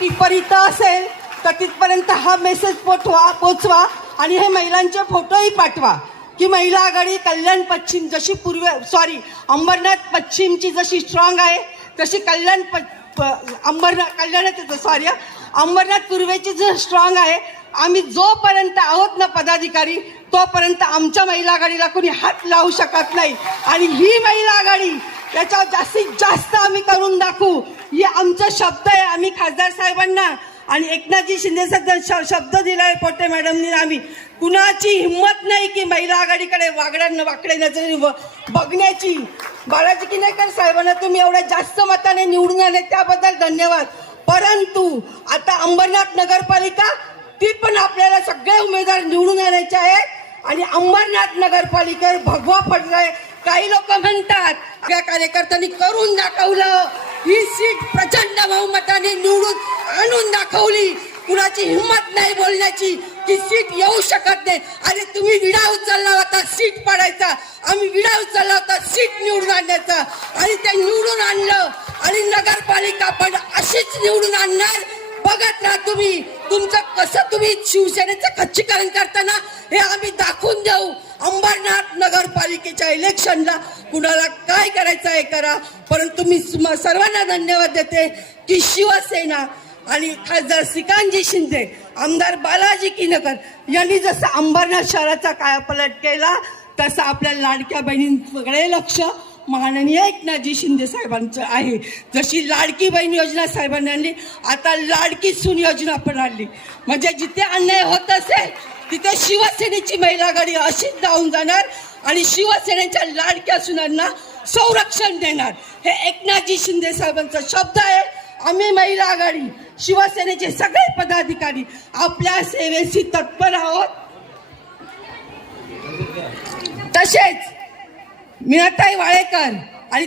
Tipper इथं असेल तर तिथपर्यंत हा मेसेज पोचवा आणि हे महिलांचे फोटोही पाठवा की महिला आघाडी कल्याण पश्चिम जशी अंबरनाथ पश्चिमची जशी स्ट्रॉंग आहे तशी अंबरनाथ पूर्वेची जो स्ट्रॉंग आहे. आम्ही जोपर्यंत आहोत ना पदाधिकारी तोपर्यंत आमच्या महिला आघाडीला कोणी हात लावू शकत नाही आणि ही महिला आघाडी त्याच्यावर जास्तीत जास्त आम्ही करून दाखवू. ही आमचा शब्द आहे. आम्ही खासदार साहेबांना आणि एकनाथजी शिंदे शब्द दिलाय पोटे मॅडमनी. आम्ही कुणाची हिंमत नाही की महिला आघाडीकडे वाकडे नजरेने बघण्याची. बाळाजी किनेकर साहेबांना तुम्ही एवढ्या जास्त मताने निवडून आले त्याबद्दल धन्यवाद. परंतु आता अंबरनाथ नगरपालिका ती पण आपल्याला सगळे उमेदवार निवडून आणायचे आहेत आणि अंबरनाथ नगरपालिकेवर भगवा पडलाय. काही लोक म्हणतात त्या कार्यकर्त्यांनी करून दाखवलं, ही सीट प्रचंड बहुमताने निवडून आणून दाखवली. कुणाची हिंमत नाही बोलण्याची की सीट येऊ शकत नाही. अरे तुम्ही विडा उचलला होता सीट पाडायचा, आम्ही विडा उचलला होता सीट निवडून आणण्याचा आणि ते निवडून आणलं आणि नगरपालिका पण अशीच निवडून आणणार. बघत ना तुम्ही तुमचं कसं तुम्ही शिवसेनेचं खच्चीकरण करताना हे आम्ही दाखवून देऊ. अंबरनाथ नगरपालिकेच्या इलेक्शनला कुणाला काय करायचं आहे करा. परंतु मी सर्वांना धन्यवाद देते की शिवसेना आणि खासदार श्रीकांतजी शिंदे, आमदार बालाजी किनेकर यांनी जसं अंबरनाथ शहराचा कायापालट केला तसं आपल्या लाडक्या बहिणींकडे लक्ष माननीय एकनाथजी शिंदे साहेबांचं आहे. जशी लाडकी बहीण योजना साहेबांनी आणली, आता लाडकी सून योजना पण आणली. म्हणजे जिथे अन्याय होत असेल तिथे शिवसेनेची महिला आघाडी अशीच जाऊन जाणार आणि शिवसेनेच्या लाडक्या सुनांना संरक्षण देणार. हे एकनाथजी शिंदे साहेबांचा शब्द आहे. आम्ही महिला आघाडी शिवसेनेचे सगळे पदाधिकारी आपल्या सेवेशी तत्पर आहोत. तसेच मीनाताई वाळेकर